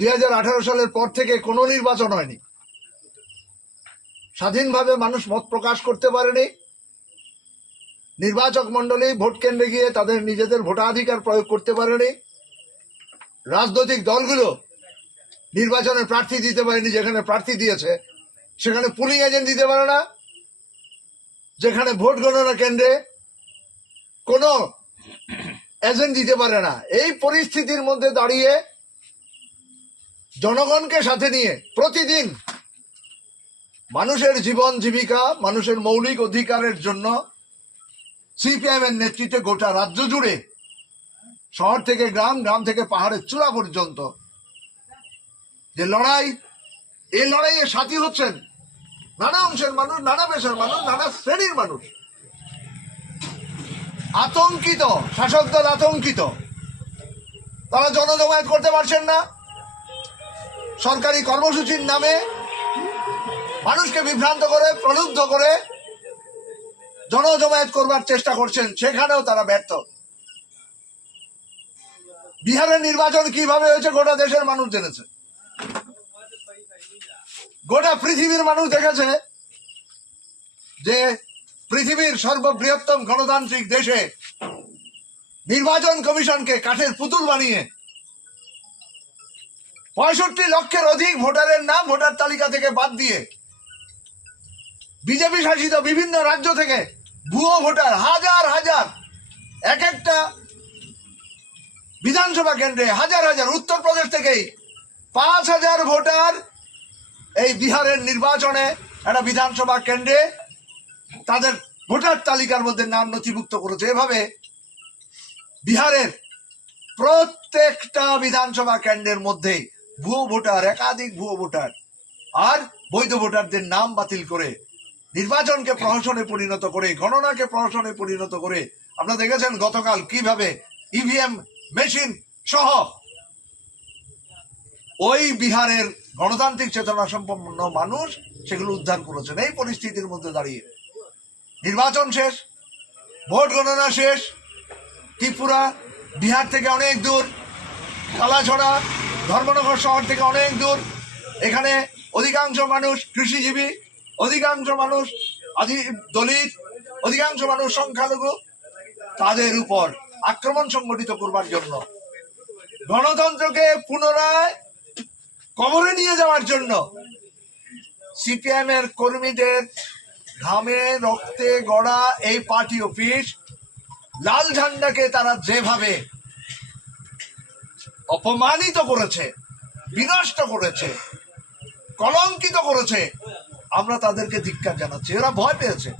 দুই হাজার আঠারো সালের পর থেকে কোনো নির্বাচন হয়নি। স্বাধীনভাবে মানুষ মত প্রকাশ করতে পারেনি। নির্বাচক মন্ডলী ভোট কেন্দ্রে গিয়ে তাদের নিজেদের ভোটাধিকার প্রয়োগ করতে পারেনি। রাজনৈতিক দলগুলো নির্বাচনের প্রার্থী দিতে পারেনি, যেখানে প্রার্থী দিয়েছে, সেখানে পুলিং এজেন্ট দিতে পারে না, যেখানে ভোট গণনা কেন্দ্রে কোনো এজেন্ট দিতে পারে না। এই পরিস্থিতির মধ্যে দাঁড়িয়ে জনগণকে সাথে নিয়ে প্রতিদিন মানুষের জীবন জীবিকা, মানুষের মৌলিক অধিকারের জন্য সিপিএম এর নেতৃত্বে গোটা রাজ্য জুড়ে, শহর থেকে গ্রাম গ্রাম থেকে পাহাড়ের চূড়া পর্যন্ত যে লড়াই, এই লড়াইয়ে সাথী হচ্ছেন নানা অংশের মানুষ, নানা পেশার মানুষ, নানা শ্রেণির মানুষ। আতঙ্কিত, শাসক দল আতঙ্কিত। তারা জনজমায়েত করতে পারছেন না। সরকারি কর্মসূচির নামে মানুষকে বিভ্রান্ত করে, প্রলুব্ধ করে জনজমায়েত করবার চেষ্টা করছেন, সেখানেও তারা ব্যর্থ। বিহারের নির্বাচন কীভাবে হয়েছে গোটা দেশের মানুষ জেনেছে। গোটা পৃথিবীর মানুষ দেখেছে যে পৃথিবীর সর্ববৃহত্তম গণতান্ত্রিক দেশে নির্বাচন কমিশনকে কাঠের পুতুল বানিয়ে পঁয়ষট্টি লক্ষের অধিক ভোটারের নাম ভোটার তালিকা থেকে বাদ দিয়ে বিজেপি শাসিত বিভিন্ন রাজ্য থেকে ভুয়ো ভোটার, হাজার হাজার, এক একটা বিধানসভা কেন্দ্রে হাজার হাজার, উত্তরপ্রদেশ থেকেই পাঁচ হাজার ভোটার এই বিহারের নির্বাচনে একটা বিধানসভা কেন্দ্রে তাদের ভোটার তালিকার মধ্যে নাম নথিভুক্ত করেছে। এভাবে বিহারের প্রত্যেকটা বিধানসভা কেন্দ্রের মধ্যে ভুয়ো ভোটার, একাধিক ভুয়ো ভোটার। আর বৈধ ভোটারদের নাম বাতিল করে, নির্বাচনকে প্রহসনে পরিণত করে, গণনাকে প্রহসনে পরিণত করে, আপনারা দেখেছেন গতকাল কীভাবে ইভিএম মেশিন সহ ওই বিহারের গণতান্ত্রিক চেতনা সম্পন্ন মানুষ সেগুলো উদ্ধার করেছেন। এই পরিস্থিতির মধ্যে দাঁড়িয়ে। নির্বাচন শেষ, ভোট গণনা শেষ, ত্রিপুরা, বিহার থেকে অনেক দূর, কালাছড়া ধর্মনগর শহর থেকে অনেক দূর। এখানে অধিকাংশ মানুষ কৃষিজীবী, অধিকাংশ মানুষ আদি দলিত, অধিকাংশ মানুষ সংখ্যালঘু। তাদের উপর আক্রমণ সংগঠিত করবার জন্য, গণতন্ত্রকে পুনরায় কবরে নিয়ে যাওয়ার জন্য সিপিএম এর কর্মীদের ঘামে, রক্তে গড়া এই পার্টি অফিস, লাল ঝান্ডাকে তারা যেভাবে অপমানিত করেছে বিনষ্ট করেছে কলঙ্কিত করেছে। আমরা তাদেরকে ধিক্ষা জানাচ্ছি। এরা ভয় পেয়েছে।